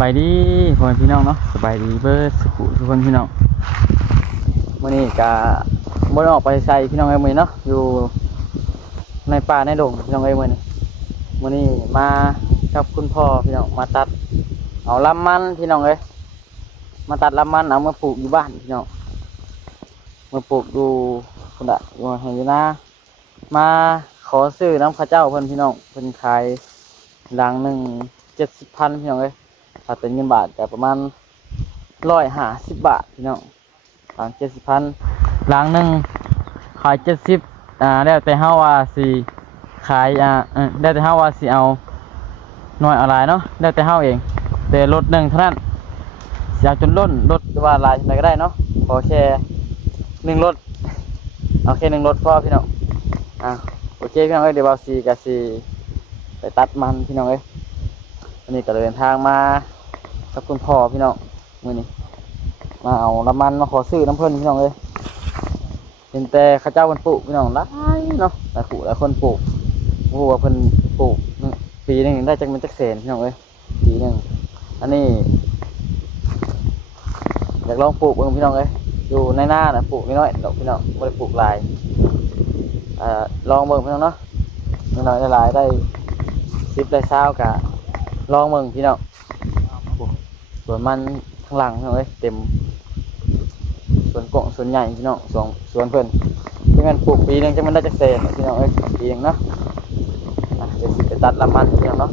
บายดีพ่อแม่พี่น้องเนาะสบายดีเบิร์สุขุทุกคนพี่น้องมื่อนี้กะบ่ได้ออกไปใส่พี่น้องเอ้ยมื้อนี้เนาะอยู่ในป่าในดงพี่น้องเอ้ยมื้อนี้มื้อนี้มากับคุณพ่อพี่น้องมาตัด เอาลำมันพี่น้องเอ้ยมาตัดลำมันเอามาปลูกอยู่บ้านพี่น้องมาปลูกดูคุณอะอยู่ให้อยู่นะมาขอซื้อน้ำข้าเจ้าเพิ่นพี่น้องเพิ่นขายลังหนึ่งเจ็ดสิบพันพี่น้องเอ้ย ถ้าเป็นเงินบาทก็ประมาณร้อยห้าสิบบาทพี่น้องหลังเจ็ดสิบพันหลังหนึ่งขายเจ็ดสิบอ่าแล้วแต่เฮาว่าสิขายอ่าเออแล้แต่เฮาว่าสิเอาหน่วยอะไรเนาะแล้แต่เฮาเอง แต่รถหนึ่งเท่านั้นสิเอาจนล้นรถว่าลายเท่าไรก็ได้เนาะขอแค่หนึ่งรถเอาแค่หนึ่งรถพอพี่น้องอ่าโอเคพี่น้องเอ้ยเดี๋ยวเราสีกับสีไปตัดมันพี่น้องเอ้ยวันนี้ก็เดินทางมา กับคุณพ่อพี่น้องมือนี้มาเอาน้ำมันมาขอซื้อน้ำเพิ่นพี่น้องเลยเห็นแต่ข้าเจ้าเพิ่นปลูกพี่น้องหลายเนาะหลายปลูกหลายคนปลูกโอ้โหว่าเพิ่นปลูกปีหนึ่งได้จักมันจักแสนพี่น้องเอ้ยปีหนึ่งอันนี้อยากลองปลูกเองพี่น้องเอ้ยอยู่ในหน้าน่ะปลูกน้อยๆดอกพี่น้องบ่ได้ปลูกหลายอ่อลองเบิ่งพี่น้องเนาะน้อยๆหลายได้สิบได้เช้ากะลองเมืองพี่น้อง สวนมันข้างหลังพี่น้องเอ้ยเต็มสวนกงสวนใหญ่พี่น้องสวนสวนเพิ่นที่มันปลูกปีหนึงจะมันได้จักเซนพี่น้องเอ้ยปีหนึงเนาะเดี๋ยวสิไปตัดลำมันพี่น้องเนาะ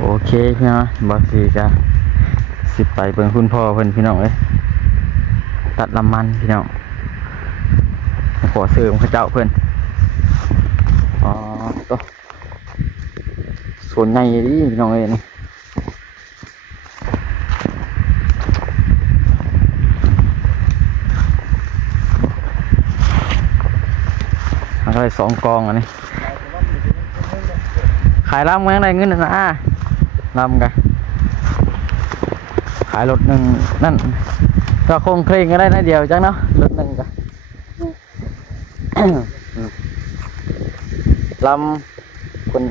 โอเคพี่น้องบอสสีกะสิไปเบิ่งคุณพ่อเพิ่นพี่น้องเอ้ยตัดลำมันพี่น้องขอเสริมข้าเจ้าเพิ่นอ๋อก็ ส่วนใหญ่ดิพี่น้องเอ้ยนี่มันก็เลยสองกองอันนี้ขายลำเมืองได้เงินนะอ่าลำกันขายรถหนึ่งนั่นก็คงเคร่งก็ได้นะเดียวจังเนาะรถหนึ่งกันลำคน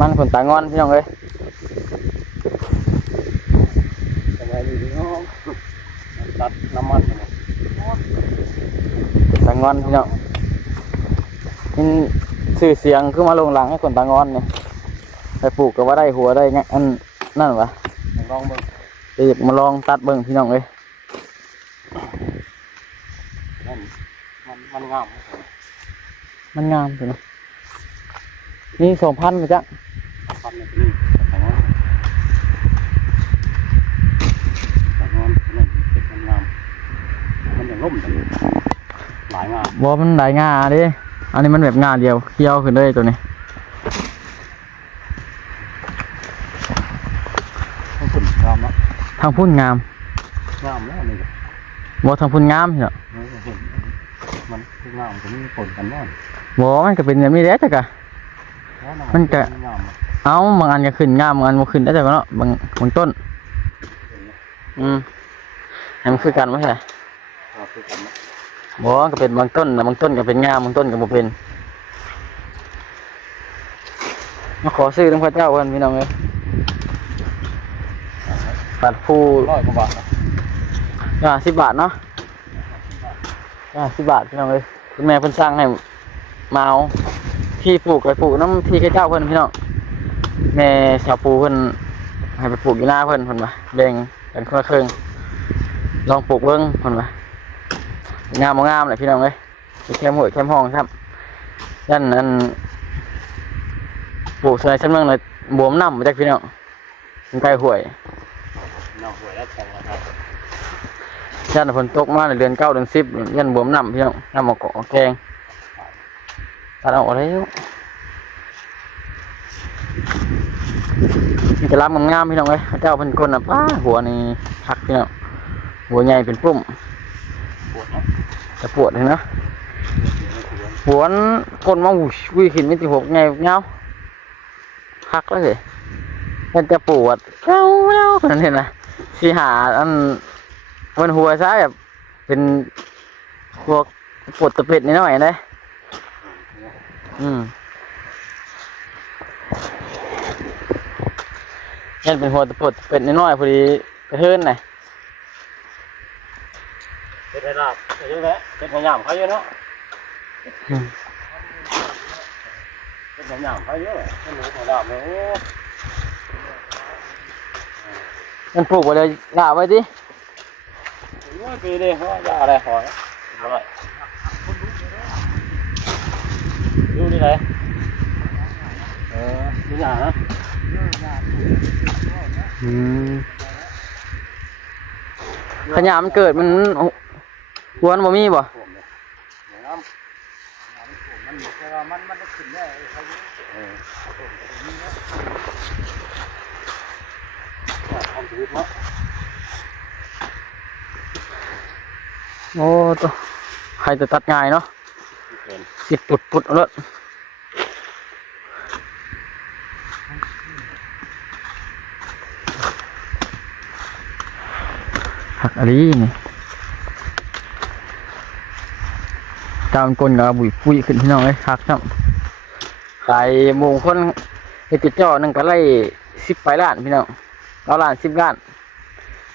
มันคนตางอนพี่น้องเอ้ยสบายดีพี่น้องตัดน้ำมันตางอนพี่น้องนี่ชื่อเสียงคือมาลงหลังให้คนตางอนเนี่ยไปปลูกก็ว่าได้หัวได้ไงอันนั่นวะลองเบิ่งเดี๋ยวมาลองตัดเบิ่งพี่น้องเอ้ยนั่นมันมันงาม มันงามพี่น้องนี่สองพันมาจ้ะ ฟันเนี่นี่แตงอนแตงอนนั่นเป็นงามมันอย่างล่มจังหลายงามบอมันได้งาดิอันนี้มันแบบงาเดียวเคี้ยวขึ้นเลยตัวนี้มันขึ้นงามเนาะทางพุ่นงามงามแล้วนี่บอทางพุ่นงามเห็นมันงามตรงนี้ผลกันว่าบอมันก็เป็นแบบนี้แหล้วจ้ะกะมันจะ เอาบางอันก็ขึ้นงามบางอันบ่ขึ้นได้แต่ว่าเนาะบางบางต้น อืมให้มันคือกันไม่ใช่บคือกันเนาะบ่ก็เป็นบางต้นนะบางต้นก็เป็นงามบางต้นก็บ่เป็นมาขอซื้อน้ำพระเจ้าเพิ่นพี่น้องเอ้ยตัดผู้ร้อยกว่าบาทนะอ่าสิบบาทเนาะอ่าสิบบาทพี่น้องเอ้ยคุณแม่เพิ่นสร้างให้มาเอาที่ปลูกไปปลูกน้ำที่ข้าเจ้าเพิ่นพี่น้อง แม่ชาวปูเพิ่นให้ไปปลูกอยู่หน้าเพิ่นเพิ่นว่าแบ่งกันคนละครึ่งลองปลูกเบิ่งเพิ่นว่างามบ่งามเลยพี่น้องเอ้ยไปแคมหัวแคมห้องครับยันอันปลูกสมัยชั้นเมืองเลยบวมน้ำมาจากพี่น้องมันใกลห่วยน้องหวยแล้วแต่งแล้วครับยันฝนตกมาในเดือนเก้าเดือนสิบยันบวมน้ำพี่น้องน้ำหมอกเกาะแกงตัดออกแล้ว นี่จะรับงามๆพี่น้องเลยเจ้าเป็นคนอะป้าหัวนี่พักพี่น้องหัวใหญ่เป็นปุ่มปวดเนาะจะปวดเลยนะหัวนคนมาวุ้ยวิ่งขึ้นไม่ติดหัวไงเงาพักแล้วเลยมันจะปวดเงาเงาขนาดนี้นะสีหาอันมันหัวซ้ายแบบเป็นพวกปวดตะเป็ดนิดหน่อยนะอืม ยันเป็นหัวตะปดเป็นน้อยๆพอดีกระเทินน่ะเป็นไงล่ะเยอะแล้วเป็นพยายามเขาเยอะเนาะเป็นพยายามเขาเยอะเป็นหนูพยายามเลยโอ้มันปลูกไว้เลยลาไว้ดิโหปีนี้เขายาอะไรหอยอะไรดูนี่ไหนเออดูยานะอืมขยะมันเกิดมันหัวมันบ่มีบ่ผมเนี่ยน้ำมันแต่ว่ามันมันได้ขึ้นได้เขาอยู่เออทำชีวิตเนาะโอ้ตัวใครจะตัดง่ายเนาะเป็นสิปุดปุดเอาเลย หักอะไรนี่ตามกลกับบุยปุยขึ้นพี่น้องเลยหักจังขายโมงคนเฮ็ดติดจ่อหนึงก็ไล่สิบไปล้านพี่น้องเอาล้านสิบล้าน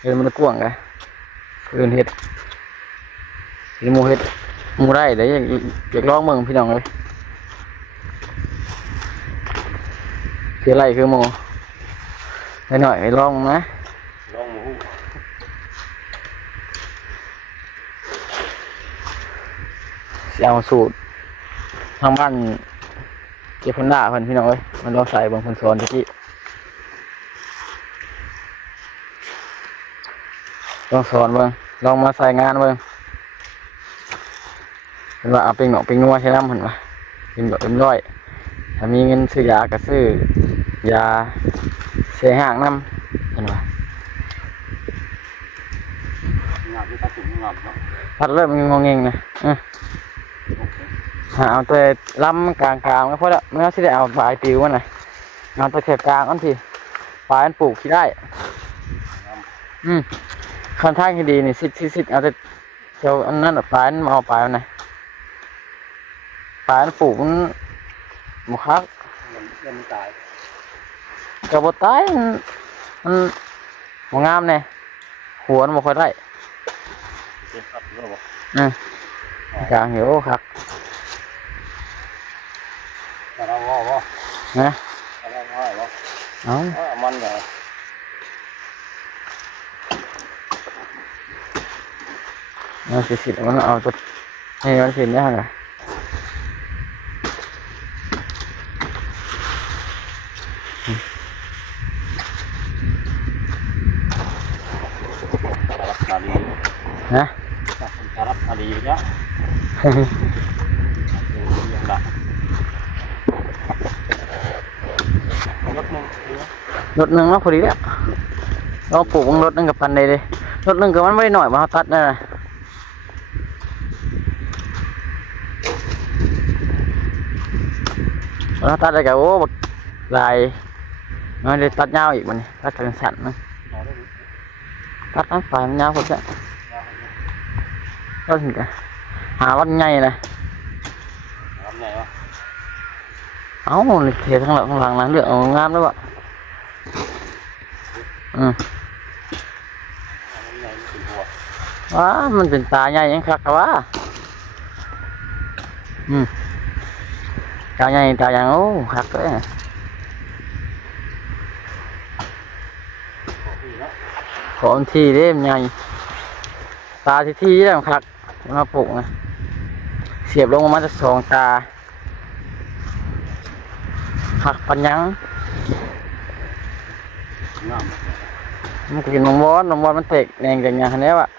เดินมันกว้างเลยเดินเฮ็ดเฮ็ดหมูเฮ็ดมูได้เดี๋ยวอยากอยากลองเมืองพี่น้องเลยคืออะไรคือหมูไปหน่อยไปลองนะ ลองหมู สิ เอาสูตรทางบ้านเก็บพันดาเพิ่นพี่น้องเอ้ยมันลองใส่เบางคนสอนตะกี้ลองสอนเบิ่งลองมาใส่งานเบิ่งเห็นว่าเอาเป็นหนอกเป็นนัวใช่ไหมเห็นว่าเป็นแบบเป็นร้อย ถ้ามีเงินซื้อยาก็ซื้อยาเสียห่างน้ำเห็นว่างามที่ตัดสินงามเนาะพัดเริ่มงงเงงนะ เอ้อหาเอาตัวลำกลางกลางๆก็พอละไม่เอาสิได้เอาปลายปิวมันนะเอาตัวแถบกลางอันพี่ปลายมันปลูกที่ได้ อืมค่อนข้างที่ดีนี่สิสิสิเอาแต่เจ้าอันนั้นน่ะปลายมันมาเอาปลายมันนะปลายมันปลูกมันหมกคักมันมันตายกระบตายมันมันบ่งามเนี่ยหัวมันบ่ค่อยได้เจ็บครับรู้ป่ะอืมกลางเหี่ยวคักแต่เราว่าว่านะแต่เราว่าว่าเอามันเหรอเอาสิสิมันเอาตัวนี่มันสิเนี่ยไงสารพัดดีนะสารพัดดีเนี่ยยังหนักรถนึง รถหนึ่งเนาะพอดีแล้วเราปลูกรถหนึ่งกับพันใดเลยรถหนึ่งกับมันไม่ได้หน่อยมาเขาตัดนั่นนะเราตัดอะไรกันโอ้บักลายมันได้ตัดยาวอีกมันนี่ตัดกันสั่นนะตัดน้ำปลายมันยาวคนละก็ถึงกันหาวัดใหญ่นะทำไงวะเอ้าเททั้งหลังข้างหลังนะเลือกเอางามแล้ววะ อืมว้ามันเป็นตาใหญ่ยังคักกะวะอืมตาใหญ่ตาอย่โอ้คักเลยขอทีเด้มใหญ่ตาที่ที่แล้วคักมาปลูกนะเสียบลงมาจะสองตาหักปัญญังงาม มันกินนมวอนนมวอนมันเตกแดงอย่างเงี้วอะ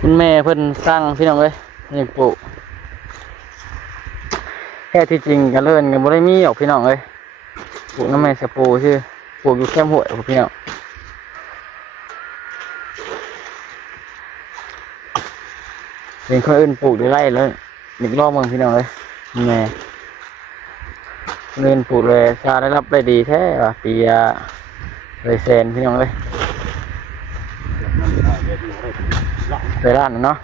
คุณแม่เพิ่นสร้างพี่น้องเอ้ยนี่ปลูกแค่ที่จริงกันเลิ่นกันบ่ได้มีหรอกพี่น้องเอ้ยปลูกน้ำแม่สปูชื่อปลูกอยู่แคมป์หวยพี่น้อง เป็นคนอื่นปลูกได้ไร่แล้วอีกรอบเมืองพี่น้องเอ้ยแม่คนอื่นปลูกเลยชาได้รับได้ดีแท้ว่ะปีละเลยแสนพี่น้องเอ้ยเรียละไปร้านะเนาะ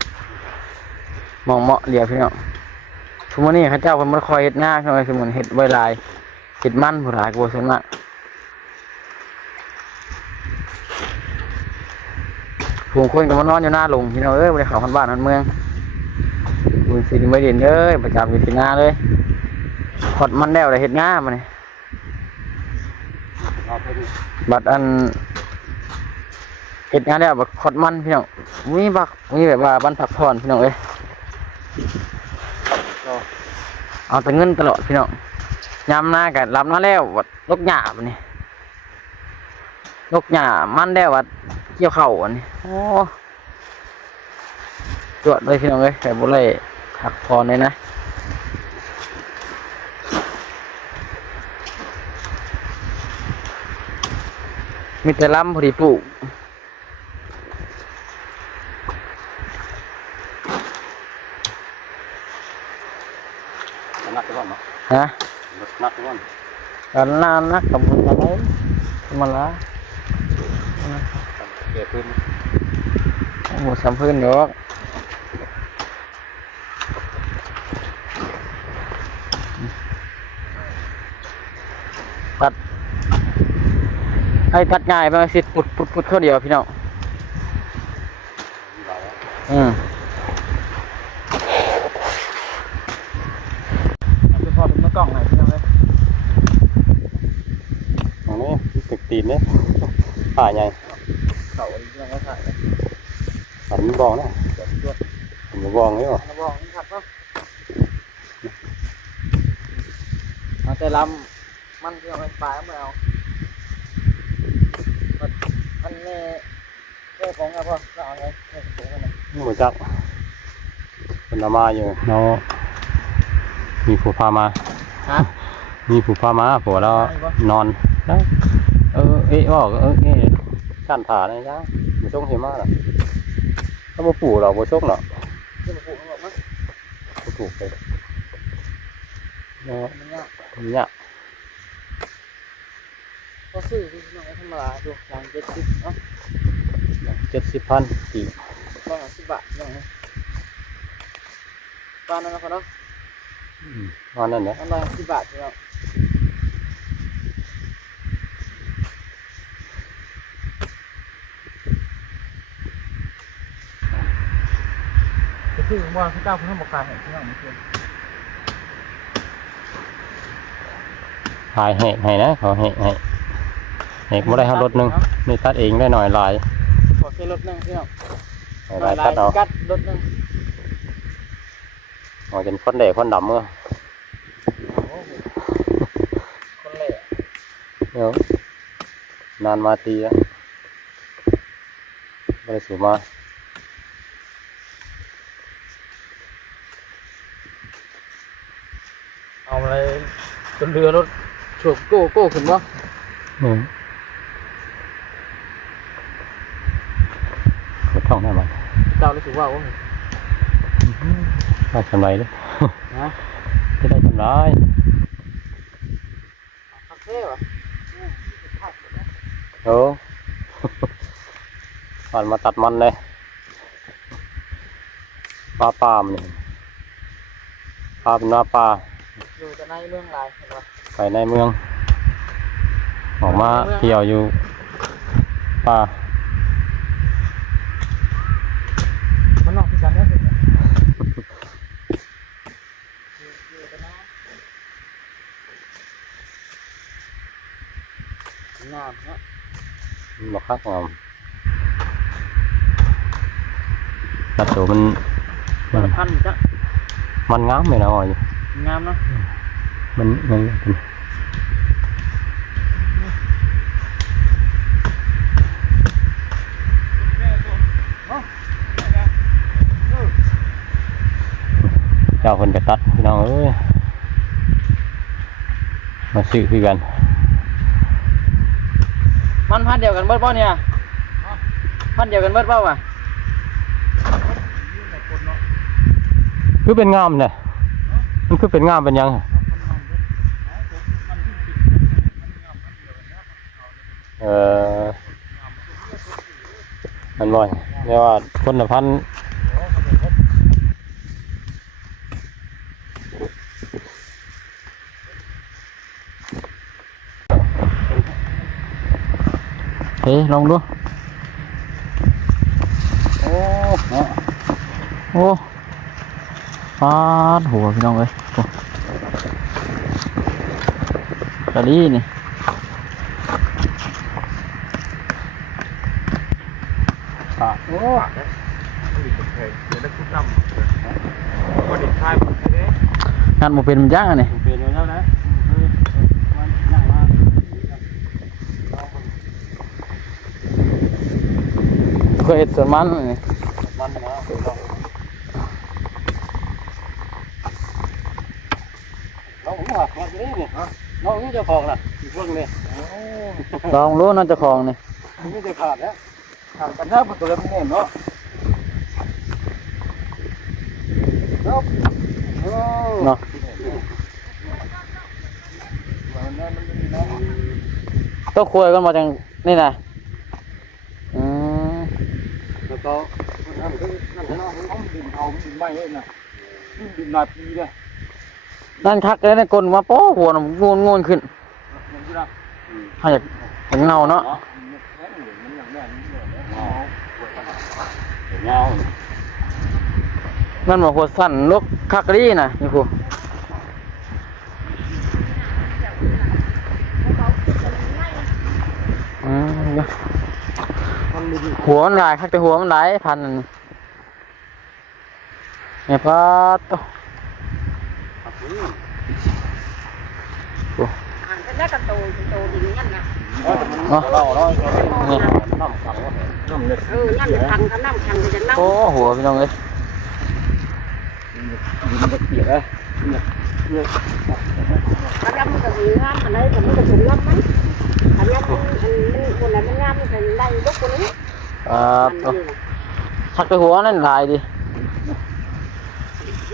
มองเหมาะเดียวพี่น้องทุกวันนี้ข้าเจ้าเพิ่นบ่คอยเฮ็ดงานพี่น้องเอ้ยสมุนเฮ็ดไวลายเฮ็ดมันผู้หลายกว่าส่วนมากผู้คนก็มานนอนอยู่หน้าลงพี่น้องเอ้ยบ่ได้เข้าพันบ้านพันเมือง บุญสิไม่เด่นเอ้ยประจำอยู่ที่หน้าเลยพอดมันแล้วได้เฮ็ดง่ามานี่บัดอันเฮ็ดงานแล้วบัดขอดมันพี่น้องมีบักมีแบบว่าบันพักผ่อนพี่น้องเอ้ยเอาแต่เงินตลอดพี่น้องยามหน้ากันรับมาแล้ววัดลกหญ้าบัดนี้ลกหญ้ามันแล้ววัดเกี่ยวเข่าอันนี้โอ้จวดเลยพี่น้องเอ้ยแต่บ่ได้ พักผ่อนเลยนะ มีแต่ลำพอดีปลูกมันนักไปก่อนเนาะฮะนักไปก่อนกันนานนักกับมันอะไรมันละเก็บพื้นหมดสัมพื้นดอกตั ให้ตัดง่ายไปสิปุดปุดปุดเข้าเดียวพี่น้องมีหลายแล้วอืมเอาไปพอเป็นมะกล่องหน่อยพี่น้องเลยตรงนี้ตึกตีนเนี่ยผ่าใหญ่เขาอันนี้พี่น้องก็ถ่ายเลยหันบองนะจดจดผมบองนี่หรอมาบอกนี่ครับเนาะเอาแต่ลำมันพี่น้องไปปลายไม่เอามัน อันนี้เรื่องของอะไรพ่อเราเอาไงเรื่องของมันนะนี่หมดจักเป็นนามาอยู่เนาะมีผู้พามา ฮะมีผู้พามาผัวเรานอนนะเออเอ๊ะบอกเออนี่ขั้นผ่านะจ้าไม่ชงเฮมาหรอถ้าบ่ปู่เราบ่ชงหรอกเรื่องของมันมั้งบ่ถูกไปเนาะมันยากเนี่ย ก็ซื้อที่น้องธรรมดาดูอย่างเจ็ดสิบเนาะเจ็ดสิบพันกี่บ้างสิบบาทน้องนะบ้านนั้นนะครับเนาะวันนั้นเนี่ยอันละสิบบาทพี่น้องก็คือว่าพระเจ้าคุณให้บอกการเห็นพี่น้องนี่คือถ่ายแหกให้นะเขาแหกให้ แหกบ่ได้เฮารถหนึงนี่ตัดเองได้หน่อยหลายขอแค่รถหนึงพี่น้องหลายตัดเอากัดรถหนึงเอาจนคนแดงคนดำเมื่อโอ้โหคนเละเดี๋ยวนานมาตีแล้วบ่ได้สูบมาเอาอะไรจนเรือรถฉวบโก้โก้ขึ้นวะอืมกดท่ องได้ไหมเจ้ารู้สึกว่าโอ้ยได้ทำไรเลยนะไม่ได้ทำไรคาเฟ่วะอืมผักนะโอ้ผ่านมาตัดมันเลยปลาปามนี่ปลาเป็นว่าปลาอยู่แต่ในเมืองลายเห็นปะไปในเมือง ออกมาเที่ยวอยู่ป่า มันนอกที่กันเนี่ยสิอยู่อยู่แต่ใน น้ำเนาะบอกคักงามตัดตัวมันคมันนละพันจ้ะมันงามไหมนะอ่อยงามเนาะ มันมันเจ้าคนไปตัดพี่น้องเอ้ย มาซื้อคือกัน มันพันเดียวกันเบิดเป้าเนี่ยพันเดียวกันเบิดเป้าอะคือเป็นงามเลยมันคือเป็นงามเป็นยังเออมันบ่อยเรียกว่าคนละพัน ฮ้ยลองดู โอ้เนาะโอ้ฟาดหัวพี่น้องเอ้ยโอ้กะลีนี่อะโอ้ยเดี๋ยวได้คุกจำวันนี้ทายหมดเลยงานบ่เป็นมันย่างอันนี้ เปลี่ยนอยู่แล้วนะเออมันนั่งมา เคยเฮ็ดสวนมันอันนี่มันนะน้องหัวมาที่นี่นี่น้องนี่เจ้าของน่ะอีกเรื่องนี่ลองรู้เนาะเจ้าของนี่นี่จะขาดแล้วขาดกันหน้าประตูแล้วมันเนี่ยเนาะเนาะโอ้เนาะมันนั่นมันนี่เนาะต้องคุยกันมาจังนี่นะอืม แล้วก็นั่น นั่นเนาะมันดินเอามันดินไม้เลยนะดินนาปีเลยนั่นคักเลยในกลมาโป้หัวน่ะงวนงวนขึ้นให้อยากเห็นเงาเนาะมันอย่นี้เงานั่นบอกหัวสั่นลกคักกะลีน่ะนี่ครูอืมมันมีดินหัวมันหลายคักแต่หัวมันหลายพัน อันนี้เนี่ยพาดโตขับนี่อ่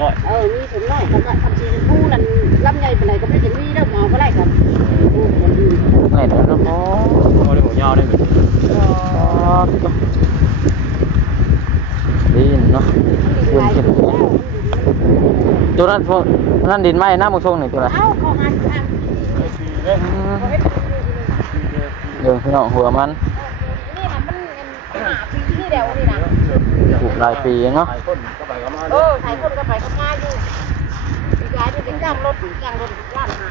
นี่นี่สมน้อยเออมีถุงน้อยเขาก็ทำซีผู้นั่นลำใหญ่ปานไหนก็ไม่เห็นมีแล้วหมอก็ได้ครับโอ้คนดีไหนเดี๋ยวนะโอ้โอ้ได้หมูยาวได้แบบดีเนาะมันดินไหลอยู่แล้วตัวนั้นพวกนั่นดินไหมหน้ามุชงนี่ตัวละเอ้าเขาหันทางปีเล่นเขาเฮ็ดเดี๋ยวพี่น้องหัวมันนี่นะมันหาปีที่เดียวนี่นะปลูก หลายปีเนาะไอ้คนก็ไปก็มาเออใส่คนก็ไปก็มาอยู่อีกหลายที่เป็นจ้างรถจ้างรถร้านหา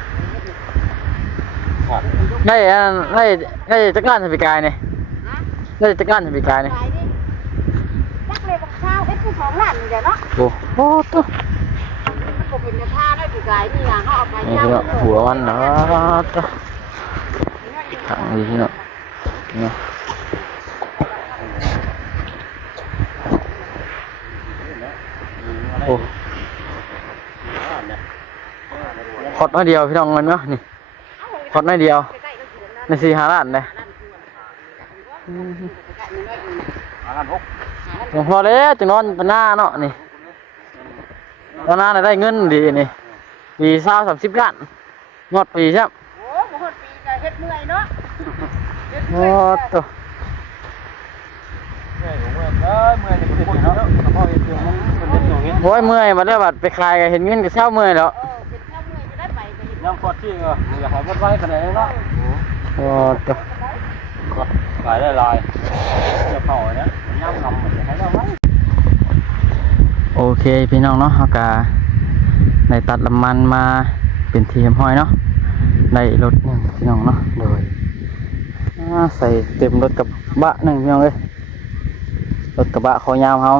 ขาดได้อันได้ได้จักรานสปิกายนี่ฮะได้จักรานสปิกายนี่ขายดิจักเลยบอกเช้าเอ็ดผู้สองล้านนี่แหละเนาะโอ้โหตัวมันก็เป็นผ้าได้ปีกายนี่นะเขาเอาไปนี่เช่าพี่น้องหัวมันเนาะตัวถังดีพี่น้องเนี่ยโขอดน้อยเดียวพี่น้องเงินเนาะนี่ขอดน้อยเดียวในสี่ห้าล้านเลยอาหารหกพอแล้วจะนอนเป็นหน้าเนาะนี่ตอนหน้าน่ะได้เงินดีนี่ปีเศร้าสามสิบล้านงอดปีใช่ไหมโอ้โหปีก็เฮ็ดเมื่อยเนาะโอ้ตัวเมื่อยผมเมื่อยเอ้ยเมื่อยจะเป็นคนเนาะแต่พ่อเห็นเรื่องมันมันเป็นอย่างนี้โอ้ยเมื่อยมาได้วบัดไปขายก็เห็นเงินก็เช่าเมื่อยแล้ว ยังกอดที่เอออยากให้มันไว้กันไหนเนาะโอ้ตัวขายได้ลายจะเผาเนี่ยมันย่ำลำมันจะให้ได้ไหมโอเคพี่น้องเนาะเฮากะได้ตัดลำมันมาเป็นทีมห้อยเนาะได้รถหนึ่งพี่น้องเนาะโดยใส่เต็มรถกระบะหนึ่งพี่น้องเลยรถกระบะคอยาวเฮา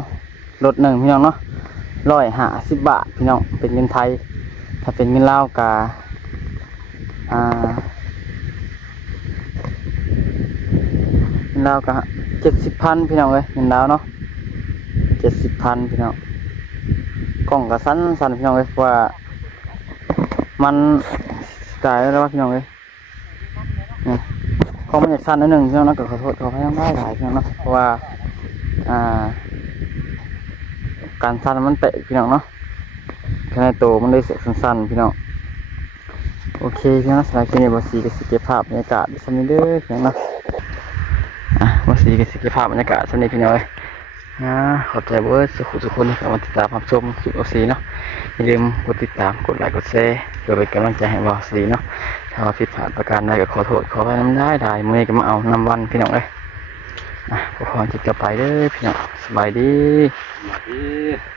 รถหนึ่งพี่น้องเนาะร้อยห้าสิบบาทพี่น้องเป็นเงินไทย ถ้าเป็นเงินลาวกะ อ่าเงินลาวกะเจ็ดสิบพันพี่น้องเลยเงินลาวเนาะเจ็ดสิบพันพี่น้องกล่องกะสั้นสั้นพี่น้องเลยว่า มันตายแล้ววะพี่น้องเลยนี่กล่องมันอยากสั้นนิดหนึ่งพี่น้องนะก็ขอโทษขอให้น้องได้หลายพี่น้องนะเพราะว่าอ่า การสั้นมันเตะพี่น้องเนาะแค่ในโตมันเลยเสียสั้นๆพี่น้อง โอเคพี่น้องสำหรับคลิปนี้บอสีกับสิเก็บภาพบรรยากาศสักนิดเด้อพี่น้องเนาะอะบอสีกับสิเก็บภาพบรรยากาศสักนิดพี่น้องเอ้ยอ่าขอบใจเบิร์ดสุขุสุขคนที่เข้ามาติดตามรับชมคลิปบอสีเนาะอย่าลืมกดติดตามกดไลค์กดแชร์เพื่อเป็นกำลังใจให้บอสีเนาะถ้าว่าผิดพลาดประการใดก็ขอโทษขอไปน้ำได้ได้เมื่อก็มาเอานำวันพี่น้องเอ้ยอะขอขอจิตกลับไปเด้อพี่น้องสบายดีมาดี